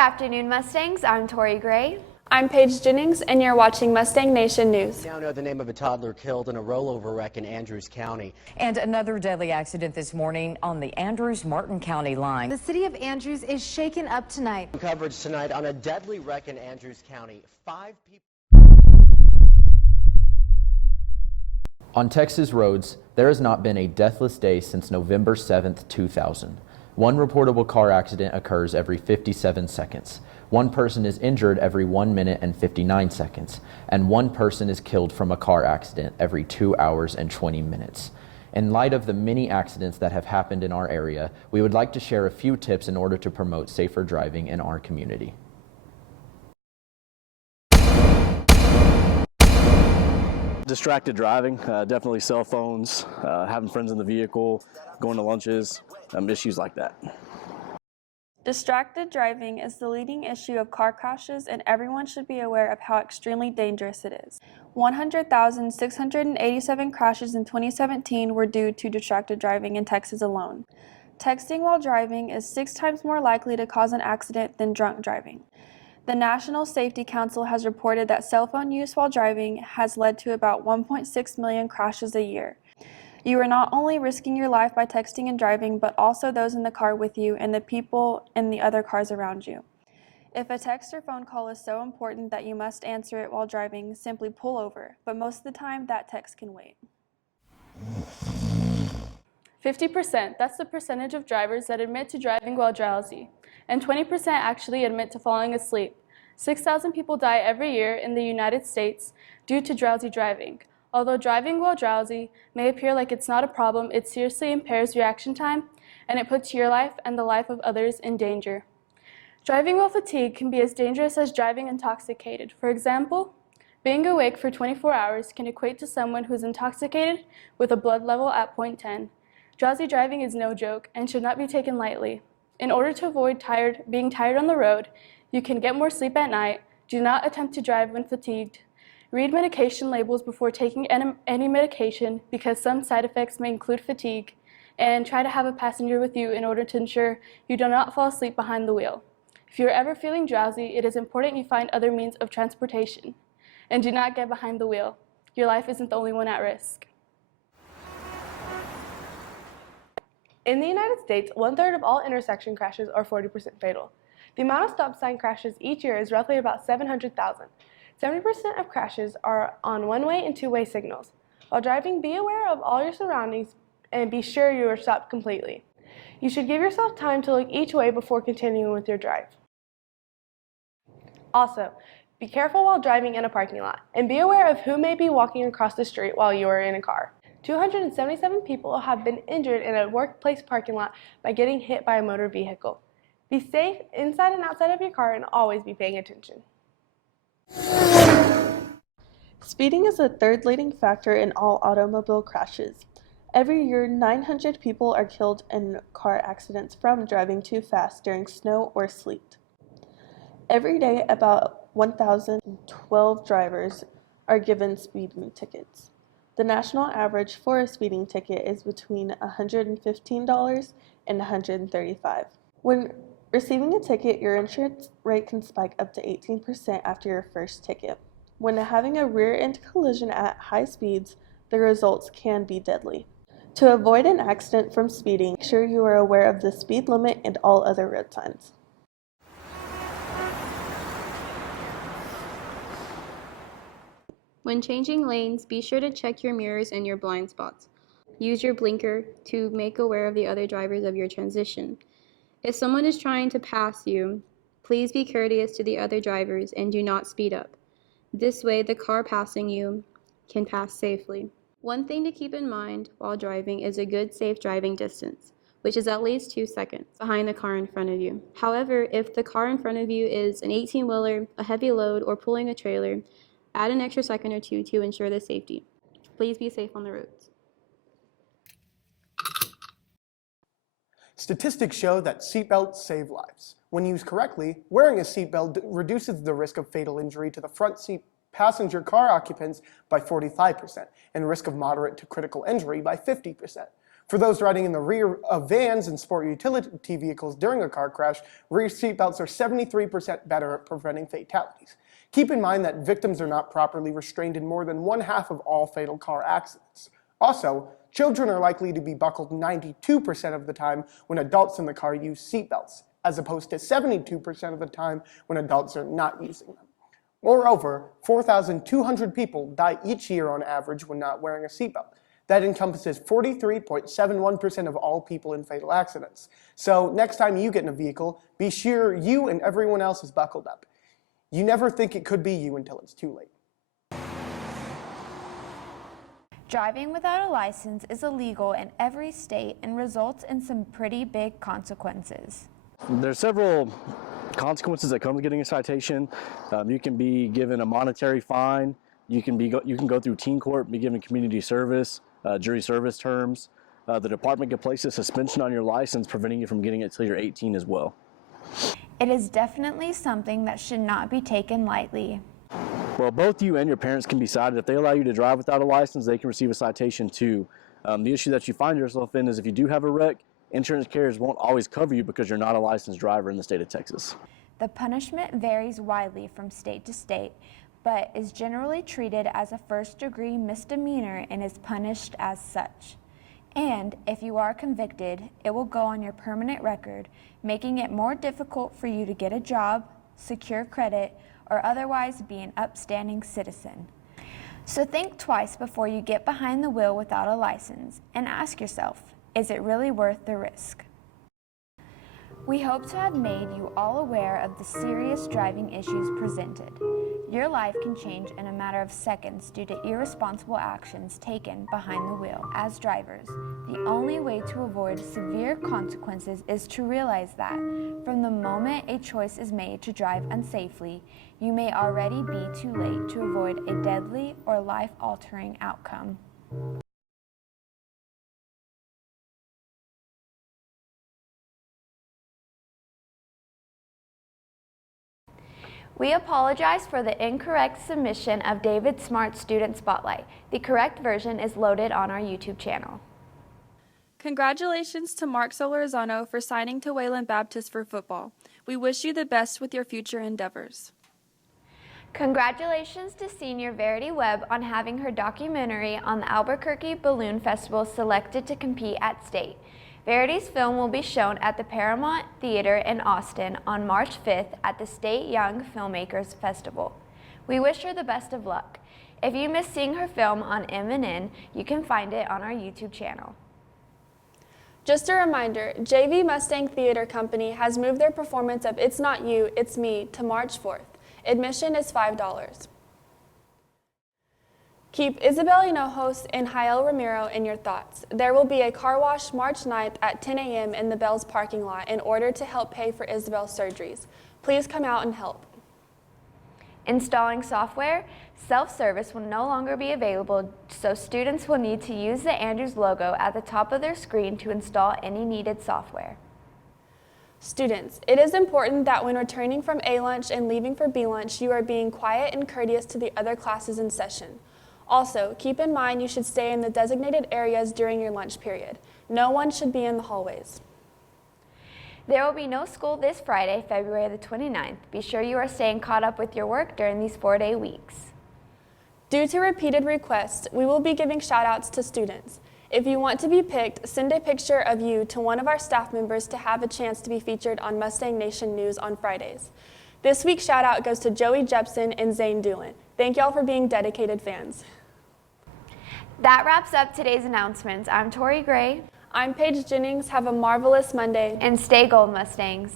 afternoon, Mustangs. I'm Tori Gray. I'm Paige Jennings, and you're watching Mustang Nation News. We now know the name of a toddler killed in a rollover wreck in Andrews County. And another deadly accident this morning on the Andrews-Martin County line. The city of Andrews is shaken up tonight. Coverage tonight on a deadly wreck in Andrews County. 5 people. On Texas roads, there has not been a deathless day since November 7th, 2000. One reportable car accident occurs every 57 seconds. One person is injured every 1 minute and 59 seconds, and one person is killed from a car accident every 2 hours and 20 minutes. In light of the many accidents that have happened in our area, we would like to share a few tips in order to promote safer driving in our community. Distracted driving, definitely cell phones, having friends in the vehicle, going to lunches, issues like that. Distracted driving is the leading issue of car crashes, and everyone should be aware of how extremely dangerous it is. 100,687 crashes in 2017 were due to distracted driving in Texas alone. Texting while driving is 6 times more likely to cause an accident than drunk driving. The National Safety Council has reported that cell phone use while driving has led to about 1.6 million crashes a year. You are not only risking your life by texting and driving, but also those in the car with you and the people in the other cars around you. If a text or phone call is so important that you must answer it while driving, simply pull over, but most of the time that text can wait. 50%, that's the percentage of drivers that admit to driving while drowsy, and 20% actually admit to falling asleep. 6,000 people die every year in the United States due to drowsy driving. Although driving while drowsy may appear like it's not a problem, it seriously impairs reaction time, and it puts your life and the life of others in danger. Driving while fatigued can be as dangerous as driving intoxicated. For example, being awake for 24 hours can equate to someone who's intoxicated with a blood level at 0.10. Drowsy driving is no joke and should not be taken lightly. In order to avoid being tired on the road, you can get more sleep at night, do not attempt to drive when fatigued, read medication labels before taking any medication because some side effects may include fatigue, and try to have a passenger with you in order to ensure you do not fall asleep behind the wheel. If you are ever feeling drowsy, it is important you find other means of transportation, and do not get behind the wheel. Your life isn't the only one at risk. In the United States, 1/3 of all intersection crashes are 40% fatal. The amount of stop sign crashes each year is roughly about 700,000. 70% of crashes are on one-way and two-way signals. While driving, be aware of all your surroundings and be sure you are stopped completely. You should give yourself time to look each way before continuing with your drive. Also, be careful while driving in a parking lot, and be aware of who may be walking across the street while you are in a car. 277 people have been injured in a workplace parking lot by getting hit by a motor vehicle. Be safe inside and outside of your car and always be paying attention. Speeding is the third leading factor in all automobile crashes. Every year, 900 people are killed in car accidents from driving too fast during snow or sleet. Every day, about 1,012 drivers are given speeding tickets. The national average for a speeding ticket is between $115 and $135. When receiving a ticket, your insurance rate can spike up to 18% after your first ticket. When having a rear-end collision at high speeds, the results can be deadly. To avoid an accident from speeding, make sure you are aware of the speed limit and all other road signs. When changing lanes, be sure to check your mirrors and your blind spots. Use your blinker to make aware of the other drivers of your transition. If someone is trying to pass you, please be courteous to the other drivers and do not speed up. This way, the car passing you can pass safely. One thing to keep in mind while driving is a good safe driving distance, which is at least 2 seconds behind the car in front of you. However, if the car in front of you is an 18-wheeler, a heavy load, or pulling a trailer, add an extra second or two to ensure the safety. Please be safe on the roads. Statistics show that seatbelts save lives. When used correctly, wearing a seatbelt reduces the risk of fatal injury to the front seat passenger car occupants by 45% and risk of moderate to critical injury by 50%. For those riding in the rear of vans and sport utility vehicles during a car crash, rear seatbelts are 73% better at preventing fatalities. Keep in mind that victims are not properly restrained in more than 1/2 of all fatal car accidents. Also, children are likely to be buckled 92% of the time when adults in the car use seatbelts, as opposed to 72% of the time when adults are not using them. Moreover, 4,200 people die each year on average when not wearing a seatbelt. That encompasses 43.71% of all people in fatal accidents. So next time you get in a vehicle, be sure you and everyone else is buckled up. You never think it could be you until it's too late. Driving without a license is illegal in every state and results in some pretty big consequences. There's several consequences that come with getting a citation. You can be given a monetary fine. You can go through teen court, be given community service, jury service terms. The department can place a suspension on your license, preventing you from getting it till you're 18 as well. It is definitely something that should not be taken lightly. Well, both you and your parents can be cited. If they allow you to drive without a license, they can receive a citation too. The issue that you find yourself in is if you do have a wreck, insurance carriers won't always cover you because you're not a licensed driver in the state of Texas. The punishment varies widely from state to state, but is generally treated as a first-degree misdemeanor and is punished as such. And if you are convicted, it will go on your permanent record, making it more difficult for you to get a job, secure credit, or otherwise be an upstanding citizen. So think twice before you get behind the wheel without a license and ask yourself, is it really worth the risk? We hope to have made you all aware of the serious driving issues presented. Your life can change in a matter of seconds due to irresponsible actions taken behind the wheel. As drivers, the only way to avoid severe consequences is to realize that from the moment a choice is made to drive unsafely, you may already be too late to avoid a deadly or life-altering outcome. We apologize for the incorrect submission of David Smart's Student Spotlight. The correct version is loaded on our YouTube channel. Congratulations to Mark Solorzano for signing to Wayland Baptist for football. We wish you the best with your future endeavors. Congratulations to senior Verity Webb on having her documentary on the Albuquerque Balloon Festival selected to compete at state. Verity's film will be shown at the Paramount Theater in Austin on March 5th at the State Young Filmmakers Festival. We wish her the best of luck. If you missed seeing her film on MNN, you can find it on our YouTube channel. Just a reminder, JV Mustang Theater Company has moved their performance of It's Not You, It's Me to March 4th. Admission is $5. Keep Isabel Hinojos and Jael Ramiro in your thoughts. There will be a car wash March 9th at 10 a.m. in the Bells parking lot in order to help pay for Isabel's surgeries. Please come out and help. Installing software, self-service will no longer be available, so students will need to use the Andrews logo at the top of their screen to install any needed software. Students, it is important that when returning from A lunch and leaving for B lunch, you are being quiet and courteous to the other classes in session. Also, keep in mind you should stay in the designated areas during your lunch period. No one should be in the hallways. There will be no school this Friday, February the 29th. Be sure you are staying caught up with your work during these 4-day weeks. Due to repeated requests, we will be giving shout-outs to students. If you want to be picked, send a picture of you to one of our staff members to have a chance to be featured on Mustang Nation News on Fridays. This week's shout-out goes to Joey Jepson and Zane Doolan. Thank y'all for being dedicated fans. That wraps up today's announcements. I'm Tori Gray. I'm Paige Jennings. Have a marvelous Monday. And stay gold, Mustangs.